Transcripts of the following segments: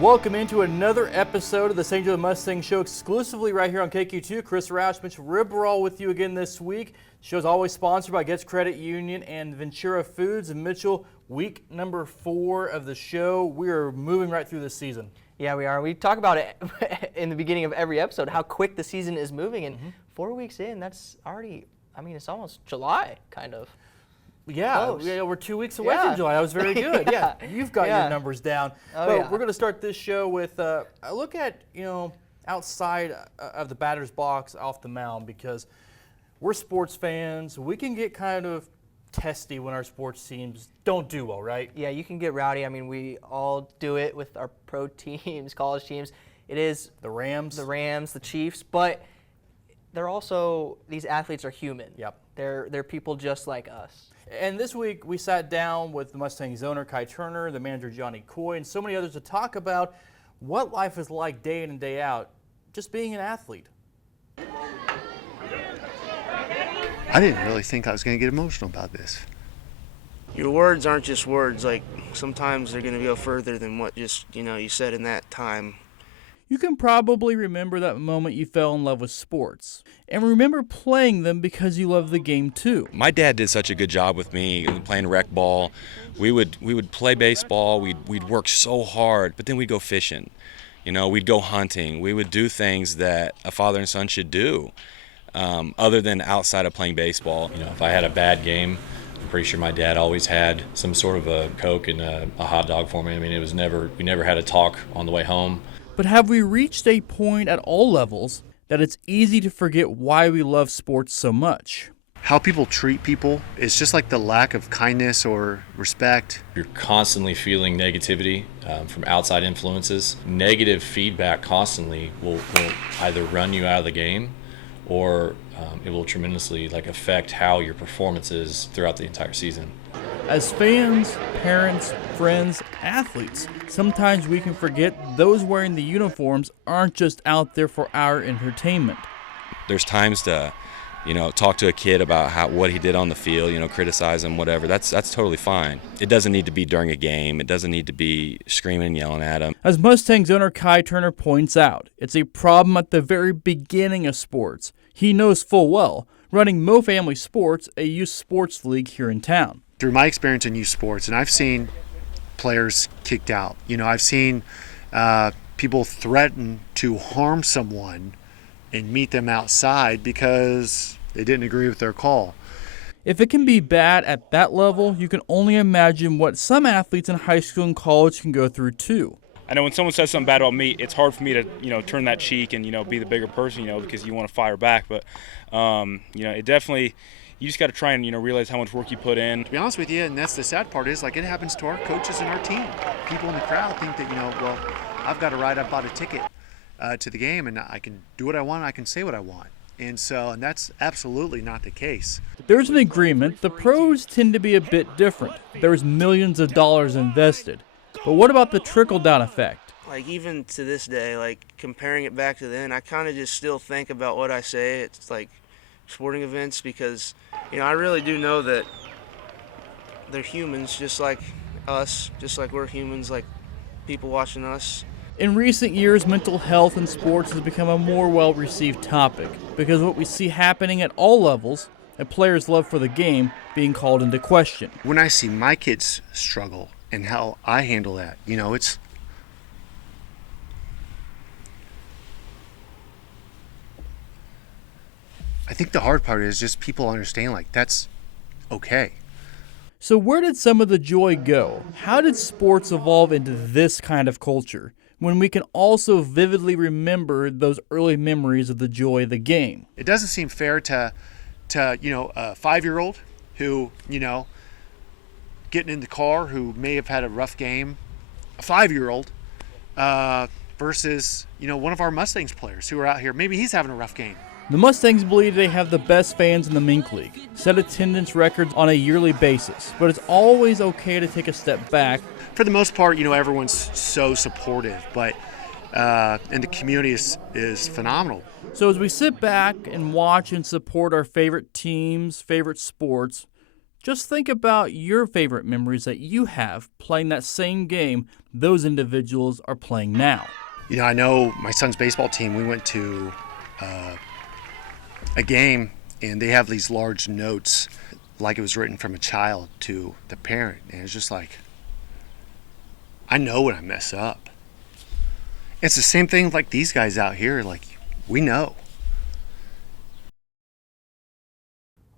Welcome into another episode of the St. Joe Mustang Show, exclusively right here on KQ2. Chris Roush, Mitch Ribberall with you again this week. The show's always sponsored by Gets Credit Union and Ventura Foods. And Mitchell, week number 4 of the show. We are moving right through this season. Yeah, we are. We talk about it in the beginning of every episode, how quick the season is moving. And 4 weeks in, that's already, it's almost July, kind of. Yeah, we're 2 weeks away from July. That was very good. Yeah, you've got your numbers down. We're going to start this show with a look at, outside of the batter's box, off the mound, because we're sports fans. We can get kind of testy when our sports teams don't do well, right? Yeah, you can get rowdy. We all do it with our pro teams, college teams. It is the Rams, the Chiefs, but they're also, these athletes are human. Yep. They're people just like us. And this week, we sat down with the Mustangs owner, Kai Turner, the manager, Johnny Coy, and so many others to talk about what life is like day in and day out, just being an athlete. I didn't really think I was going to get emotional about this. Your words aren't just words. Like, sometimes they're going to go further than what just, you said in that time. You can probably remember that moment you fell in love with sports, and remember playing them because you love the game too. My dad did such a good job with me playing rec ball. We would play baseball. We'd work so hard, but then we'd go fishing. We'd go hunting. We would do things that a father and son should do, other than outside of playing baseball. If I had a bad game, I'm pretty sure my dad always had some sort of a Coke and a hot dog for me. We never had a talk on the way home. But have we reached a point at all levels that it's easy to forget why we love sports so much? How people treat people is just like the lack of kindness or respect. You're constantly feeling negativity from outside influences. Negative feedback constantly will either run you out of the game or it will tremendously affect how your performance is throughout the entire season. As fans, parents, friends, athletes, sometimes we can forget those wearing the uniforms aren't just out there for our entertainment. There's times to, talk to a kid about what he did on the field, criticize him, whatever. That's totally fine. It doesn't need to be during a game. It doesn't need to be screaming and yelling at him. As Mustangs owner Kai Turner points out, it's a problem at the very beginning of sports. He knows full well, running Mo Family Sports, a youth sports league here in town. Through my experience in youth sports, and I've seen players kicked out. I've seen people threaten to harm someone and meet them outside because they didn't agree with their call. If it can be bad at that level, you can only imagine what some athletes in high school and college can go through too. I know when someone says something bad about me, it's hard for me to, turn that cheek and, be the bigger person, because you want to fire back. But, it definitely, you just got to try and, realize how much work you put in. To be honest with you, and that's the sad part is, it happens to our coaches and our team. People in the crowd think that, I've got a right, I bought a ticket to the game, and I can do what I want, and I can say what I want. And that's absolutely not the case. There's an agreement. The pros tend to be a bit different. There's millions of dollars invested. But what about the trickle-down effect? Even to this day, comparing it back to then, I kind of just still think about what I say. It's sporting events because, I really do know that they're humans just like us, just like we're humans, like people watching us. In recent years, mental health in sports has become a more well-received topic because what we see happening at all levels, a player's love for the game being called into question. When I see my kids struggle and how I handle that, it's I think the hard part is just people understand that's okay. So where did some of the joy go? How did sports evolve into this kind of culture when we can also vividly remember those early memories of the joy of the game? It doesn't seem fair to a 5-year-old who, getting in the car who may have had a rough game, a 5-year-old versus, one of our Mustangs players who are out here. Maybe he's having a rough game. The Mustangs believe they have the best fans in the Mink League, set attendance records on a yearly basis, but it's always okay to take a step back. For the most part, everyone's so supportive, but and the community is phenomenal. So as we sit back and watch and support our favorite teams, favorite sports, Just think about your favorite memories that you have playing that same game those individuals are playing now. I know my son's baseball team, we went to a game, and they have these large notes like it was written from a child to the parent. And it's just like, I know when I mess up. It's the same thing like these guys out here, like, we know.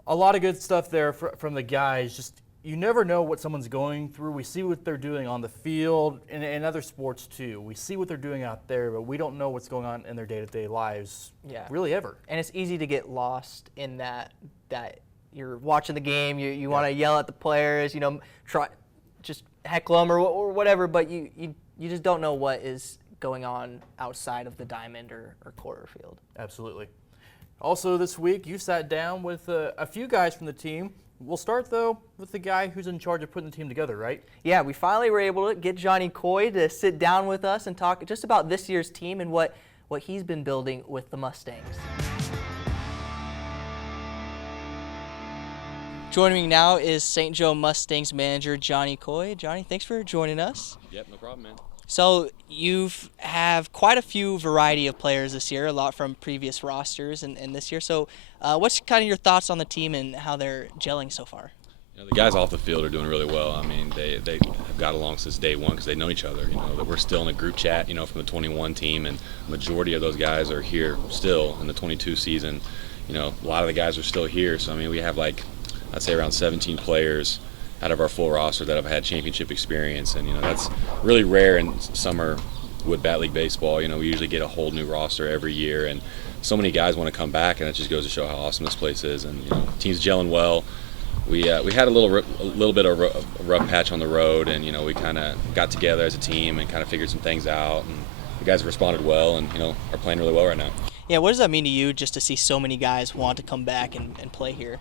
A lot of good stuff there from the guys. Just, you never know what someone's going through. We see what they're doing on the field and in other sports too. We see what they're doing out there, but we don't know what's going on in their day-to-day lives really ever. And it's easy to get lost in that you're watching the game, you want to yell at the players, try just heckle them or whatever, but you just don't know what is going on outside of the diamond or quarter field. Absolutely. Also this week, you sat down with a few guys from the team. We'll start, though, with the guy who's in charge of putting the team together, right? Yeah, we finally were able to get Johnny Coy to sit down with us and talk just about this year's team and what he's been building with the Mustangs. Joining me now is St. Joe Mustangs manager Johnny Coy. Johnny, thanks for joining us. Yep, no problem, man. So you have quite a few variety of players this year, a lot from previous rosters and this year. So what's kind of your thoughts on the team and how they're gelling so far? The guys off the field are doing really well. I mean, they have got along since day one because they know each other. That we're still in a group chat, from the 21 team, and the majority of those guys are here still in the 22 season. A lot of the guys are still here. So, I mean, we have I'd say around 17 players out of our full roster that have had championship experience, and that's really rare in summer wood bat league baseball. We usually get a whole new roster every year, and so many guys want to come back, and it just goes to show how awesome this place is. And team's gelling well. We had a little bit of a rough patch on the road, and we kind of got together as a team and kind of figured some things out, and the guys have responded well, and are playing really well right now. Yeah, what does that mean to you just to see so many guys want to come back and play here?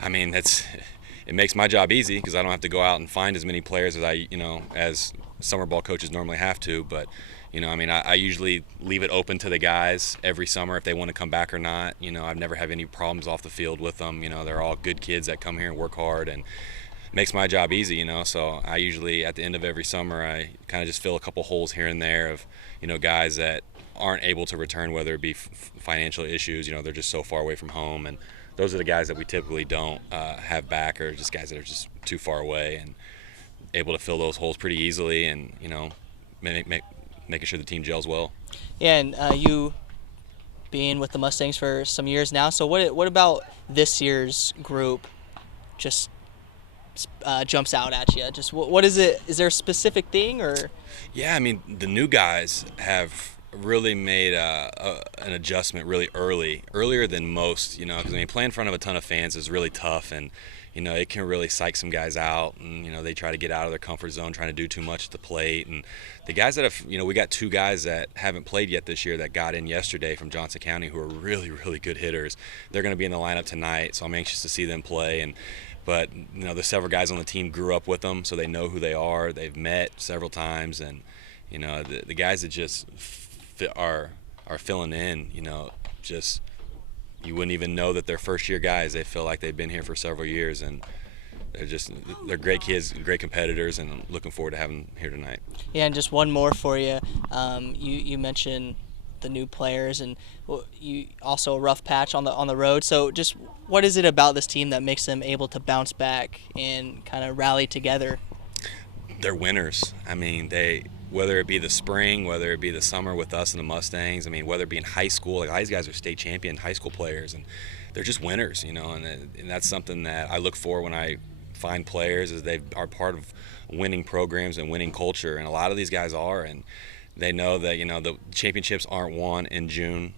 I mean, it makes my job easy because I don't have to go out and find as many players as as summer ball coaches normally have to. But, I usually leave it open to the guys every summer if they want to come back or not. I've never had any problems off the field with them. They're all good kids that come here and work hard, and it makes my job easy, So I usually, at the end of every summer, I kind of just fill a couple holes here and there of, guys that aren't able to return, whether it be financial issues, they're just so far away from home, and those are the guys that we typically don't have back, or just guys that are just too far away, and able to fill those holes pretty easily, and making sure the team gels well. Yeah, and you being with the Mustangs for some years now, so what about this year's group just jumps out at you? Just what is it? Is there a specific thing, or? Yeah, I mean, the new guys have really made an adjustment really earlier than most, because playing in front of a ton of fans is really tough, and it can really psych some guys out, and they try to get out of their comfort zone, trying to do too much at the plate. And the guys that have, we got two guys that haven't played yet this year that got in yesterday from Johnson County who are really, really good hitters. They're going to be in the lineup tonight, so I'm anxious to see them play. But the several guys on the team grew up with them, so they know who they are. They've met several times, and the guys that just are filling in, just you wouldn't even know that they're first year guys. They feel like they've been here for several years, and they're great kids, great competitors, and I'm looking forward to having them here tonight. Yeah, and just one more for you. You mentioned the new players, and you also a rough patch on the road. So just what is it about this team that makes them able to bounce back and kind of rally together? They're winners. I mean, whether it be the spring, whether it be the summer with us and the Mustangs, whether it be in high school, these guys are state champion high school players, and they're just winners, and that's something that I look for when I find players, is they are part of winning programs and winning culture, and a lot of these guys are, and they know that, the championships aren't won in June,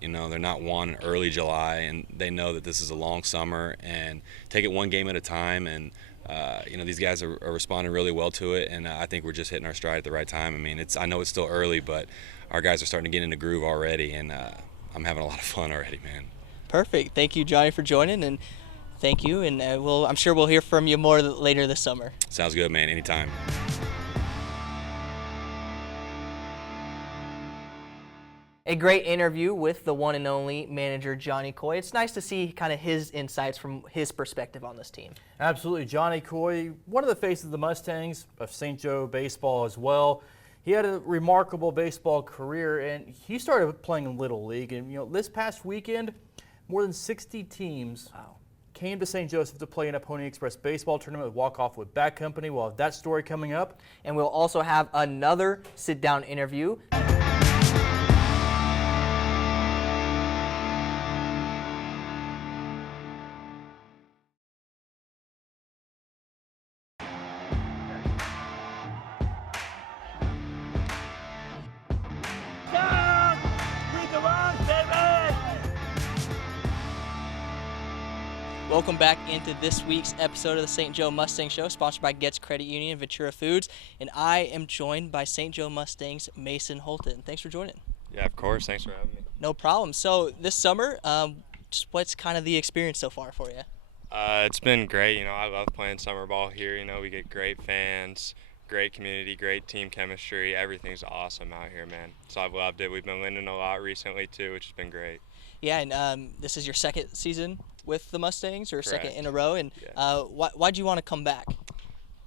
they're not won in early July, and they know that this is a long summer, and take it one game at a time, and these guys are responding really well to it, and I think we're just hitting our stride at the right time. I know it's still early, but our guys are starting to get in the groove already, and I'm having a lot of fun already, man. Perfect. Thank you, Johnny, for joining, and thank you, and I'm sure we'll hear from you more later this summer. Sounds good, man. Anytime. A great interview with the one and only manager, Johnny Coy. It's nice to see kind of his insights from his perspective on this team. Absolutely. Johnny Coy, one of the faces of the Mustangs, of St. Joe baseball as well. He had a remarkable baseball career, and he started playing in Little League. And, this past weekend, more than 60 teams came to St. Joseph to play in a Pony Express baseball tournament with Walk-Off with Bat Company. We'll have that story coming up. And we'll also have another sit-down interview. Welcome back into this week's episode of the St. Joe Mustang Show, sponsored by Getz Credit Union and Ventura Foods. And I am joined by St. Joe Mustangs Mason Holton. Thanks for joining. Yeah, of course. Thanks for having me. No problem. So this summer, just what's kind of the experience so far for you? It's been great. I love playing summer ball here. We get great fans, great community, great team chemistry. Everything's awesome out here, man. So I've loved it. We've been winning a lot recently too, which has been great. Yeah, and this is your second season with the Mustangs, or Correct. Second in a row, and Yeah. Why'd you want to come back?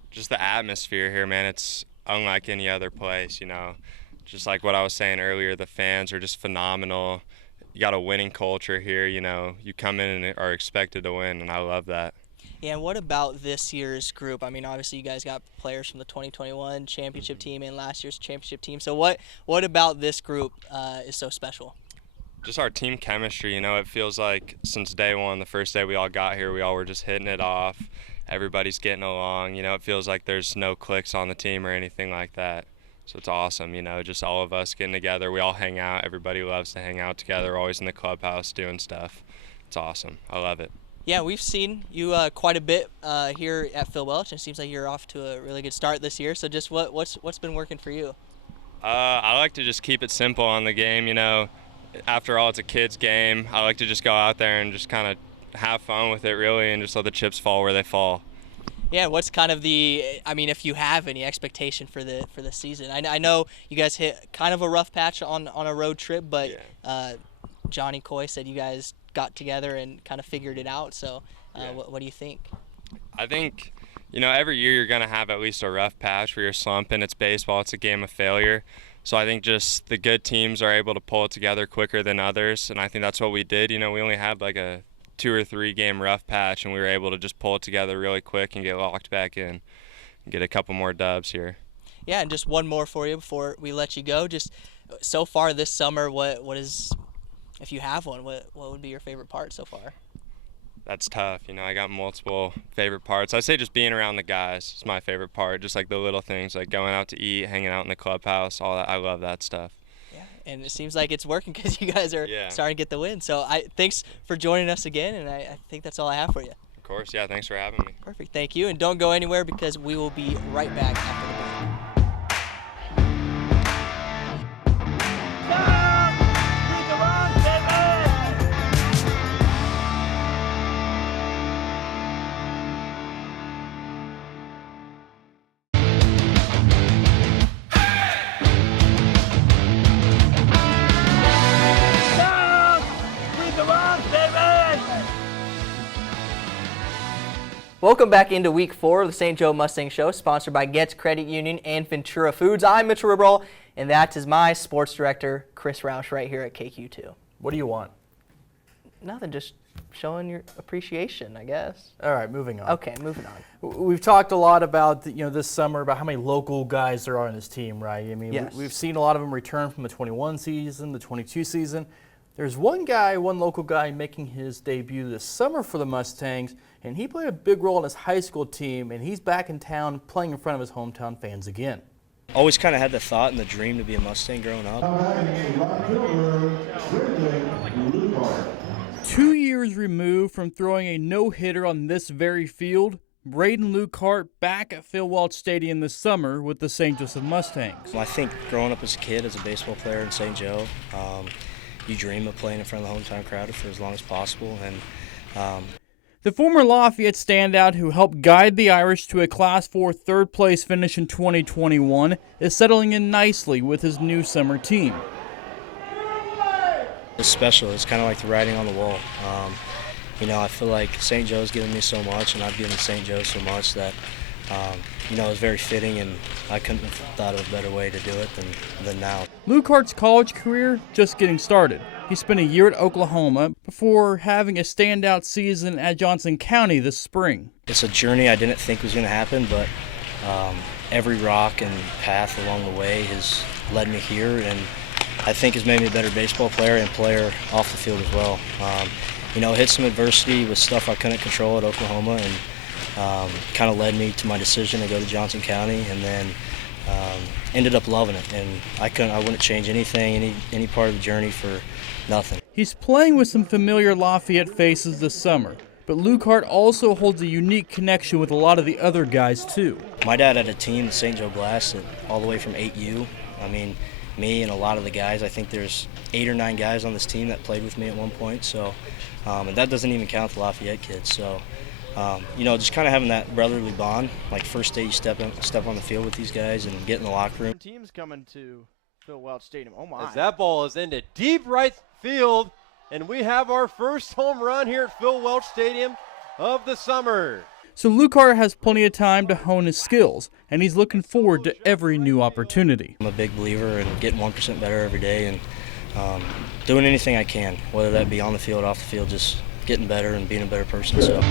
Just the atmosphere here, man. It's unlike any other place, Just like what I was saying earlier, the fans are just phenomenal. You got a winning culture here, You come in and are expected to win, and I love that. Yeah, and what about this year's group? I mean, obviously you guys got players from the 2021 championship team and last year's championship team. So what about this group is so special? Just our team chemistry, it feels like since day one, the first day we all got here, we all were just hitting it off. Everybody's getting along, it feels like there's no cliques on the team or anything like that. So it's awesome, just all of us getting together. We all hang out. Everybody loves to hang out together, always in the clubhouse doing stuff. It's awesome. I love it. Yeah, we've seen you quite a bit here at Phil Welch, and it seems like you're off to a really good start this year. So just what's been working for you? I like to just keep it simple on the game, After all, it's a kid's game. I like to just go out there and just kind of have fun with it, really, and just let the chips fall where they fall. Yeah, what's kind of if you have any expectation for the season? I know you guys hit kind of a rough patch on a road trip, but Yeah. Johnny Coy said you guys got together and kind of figured it out. So Yeah. what do you think? I think, every year you're going to have at least a rough patch where you're slumping. It's baseball. It's a game of failure. So I think just the good teams are able to pull it together quicker than others, and I think that's what we did. We only had like a 2 or 3 game rough patch, and we were able to just pull it together really quick and get locked back in and get a couple more dubs here. Yeah, and just one more for you before we let you go. Just so far this summer, what is, if you have one, what would be your favorite part so far? That's tough. I got multiple favorite parts. I say just being around the guys is my favorite part. Just like the little things, like going out to eat, hanging out in the clubhouse, all that. I love that stuff. Yeah, and it seems like it's working because you guys are starting to get the win. So thanks for joining us again, and I think that's all I have for you. Of course, yeah. Thanks for having me. Perfect. Thank you, and don't go anywhere because we will be right back after the break. Welcome back into Week 4 of the St. Joe Mustang Show, sponsored by Getz Credit Union and Ventura Foods. I'm Mitchell Ribrall, and that is my sports director, Chris Roush, right here at KQ2. What do you want? Nothing, just showing your appreciation, I guess. All right, moving on. Okay, moving on. We've talked a lot about this summer about how many local guys there are on this team, right? I mean, Yes. we've seen a lot of them return from the 21 season, the 22 season. There's one local guy making his debut this summer for the Mustangs, and he played a big role in his high school team, and he's back in town playing in front of his hometown fans again. Always kind of had the thought and the dream to be a Mustang growing up. 2 years removed from throwing a no-hitter on this very field, Braden Lukehart back at Phil Welch Stadium this summer with the St. Joseph Mustangs. I think growing up as a kid, as a baseball player in St. Joe, you dream of playing in front of the hometown crowd for as long as possible. And the former Lafayette standout who helped guide the Irish to a Class 4 third-place finish in 2021 is settling in nicely with his new summer team. It's special. It's kind of like the writing on the wall. You know, I feel like St. Joe's given me so much, and I've given St. Joe so much that, you know, it's very fitting, and I couldn't have thought of a better way to do it than now. Lucart's college career just getting started. He spent a year at Oklahoma before having a standout season at Johnson County this spring. It's a journey I didn't think was going to happen, but every rock and path along the way has led me here, and I think has made me a better baseball player and player off the field as well. You know, hit some adversity with stuff I couldn't control at Oklahoma, and kind of led me to my decision to go to Johnson County, and then ended up loving it. And I wouldn't change anything, any part of the journey for nothing. He's playing with some familiar Lafayette faces this summer, but Lucart also holds a unique connection with a lot of the other guys too. My dad had a team, the St. Joe Blast, all the way from 8U. I mean, me and a lot of the guys, I think there's 8 or 9 guys on this team that played with me at one point. So, and that doesn't even count the Lafayette kids. So, you know, just kind of having that brotherly bond, like first day you step on the field with these guys and get in the locker room. Teams coming to Phil Welch Stadium. Oh my! As that ball is into deep right field, and we have our first home run here at Phil Welch Stadium of the summer. So Lucart has plenty of time to hone his skills, and he's looking forward to every new opportunity. I'm a big believer in getting 1% better every day and doing anything I can, whether that be on the field, off the field, just getting better and being a better person. So.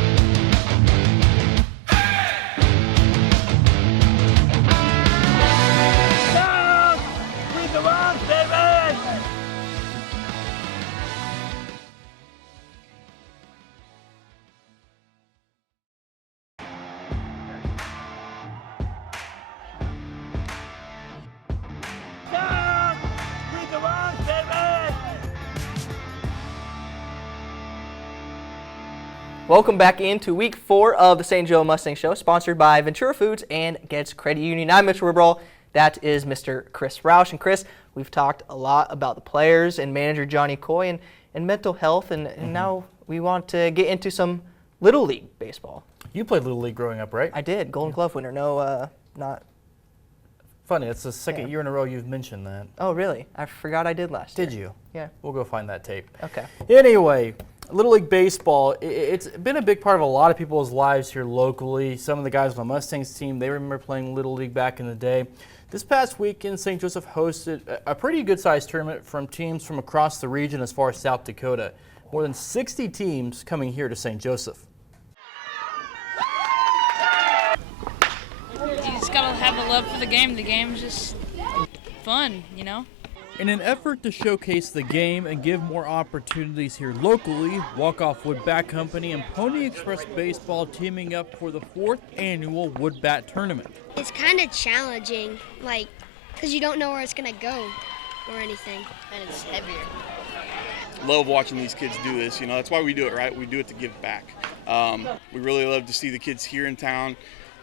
Welcome back into week 4 of the St. Joe Mustang Show, sponsored by Ventura Foods and Getz Credit Union. I'm Mr. Ribrall. That is Mr. Chris Roush. And Chris, we've talked a lot about the players and manager Johnny Coy and mental health, and now we want to get into some Little League baseball. You played Little League growing up, right? I did. Golden Glove winner. No, not. Funny, it's the second year in a row you've mentioned that. Oh, really? I forgot I did last year. Did you? Yeah. We'll go find that tape. Okay. Anyway, Little League baseball, it's been a big part of a lot of people's lives here locally. Some of the guys on the Mustangs team, they remember playing Little League back in the day. This past weekend, St. Joseph hosted a pretty good-sized tournament from teams from across the region as far as South Dakota. More than 60 teams coming here to St. Joseph. You just gotta have a love for the game. The game's just fun, you know? In an effort to showcase the game and give more opportunities here locally, Walk-Off Wood Bat Company and Pony Express Baseball teaming up for the 4th annual Wood Bat Tournament. It's kind of challenging, like, because you don't know where it's going to go or anything, and it's heavier. Love watching these kids do this, you know, that's why we do it, right? We do it to give back. We really love to see the kids here in town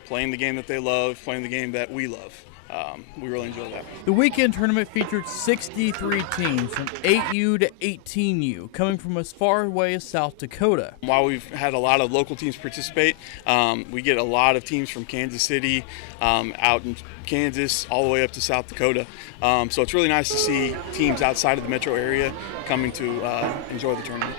playing the game that they love, playing the game that we love. We really enjoy that. The weekend tournament featured 63 teams from 8U to 18U, coming from as far away as South Dakota. While we've had a lot of local teams participate, we get a lot of teams from Kansas City, out in Kansas, all the way up to South Dakota. So it's really nice to see teams outside of the metro area coming to enjoy the tournament.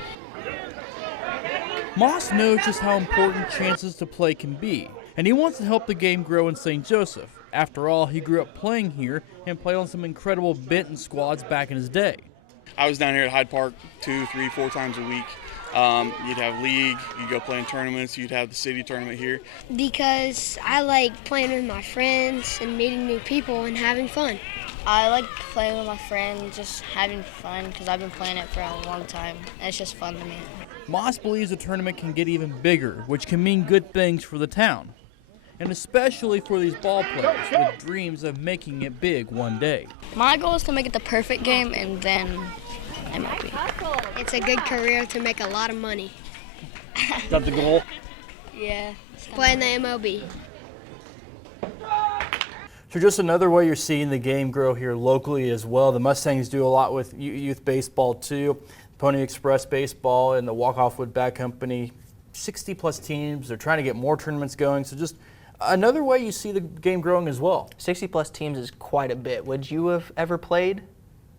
Moss knows just how important chances to play can be, and he wants to help the game grow in St. Joseph. After all, he grew up playing here and played on some incredible Benton squads back in his day. I was down here at Hyde Park 2, 3, 4 times a week. You'd have league, you'd go play in tournaments, you'd have the city tournament here. Because I like playing with my friends and meeting new people and having fun. I like playing with my friends, just having fun, because I've been playing it for a long time, and it's just fun to me. Moss believes the tournament can get even bigger, which can mean good things for the town, and especially for these ball players with dreams of making it big one day. My goal is to make it the perfect game and then MLB. It's a good career to make a lot of money. Is that the goal? Yeah. Play in the MLB. So just another way you're seeing the game grow here locally as well. The Mustangs do a lot with youth baseball too. Pony Express Baseball and the Walk-Off Wood Bat Company, 60-plus teams. They're trying to get more tournaments going. So just another way you see the game growing as well. 60-plus teams is quite a bit. Would you have ever played,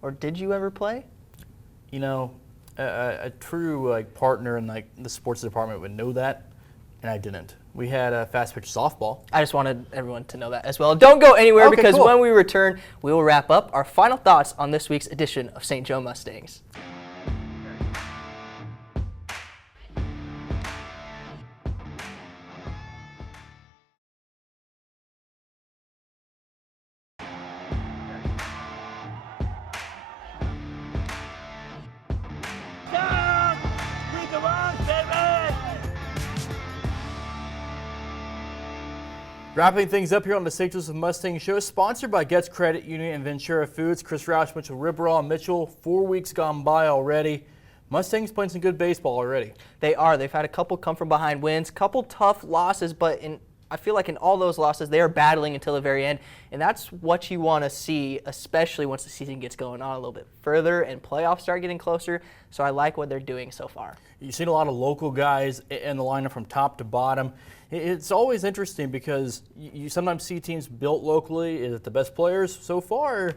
or did you ever play? you know, a true like partner in like the sports department would know that, and I didn't. We had a fast pitch softball. I just wanted everyone to know that as well. Don't go anywhere because cool. When we return, we will wrap up our final thoughts on this week's edition of St. Joe Mustangs. Wrapping things up here on the St. Joseph Mustang Show, sponsored by Getz Credit Union and Ventura Foods. Chris Roush, Mitchell Ribraw, Mitchell, 4 weeks gone by already. Mustangs playing some good baseball already. They are. They've had a couple come from behind wins, couple tough losses, but I feel like in all those losses, they are battling until the very end, and that's what you want to see, especially once the season gets going on a little bit further and playoffs start getting closer. So I like what they're doing so far. You've seen a lot of local guys in the lineup from top to bottom. It's always interesting because you sometimes see teams built locally. Is it the best players? So far,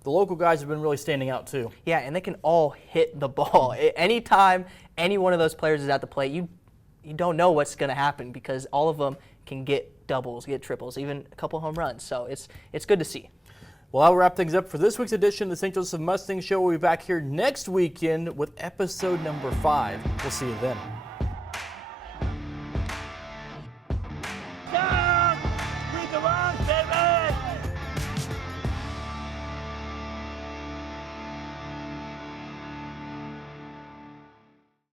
the local guys have been really standing out too. Yeah, and they can all hit the ball. Anytime any one of those players is at the plate, you don't know what's going to happen because all of them can get doubles, get triples, even a couple home runs. So it's good to see. Well, I'll wrap things up for this week's edition of the St. Joseph Mustang Show. We'll be back here next weekend with episode number 5. We'll see you then.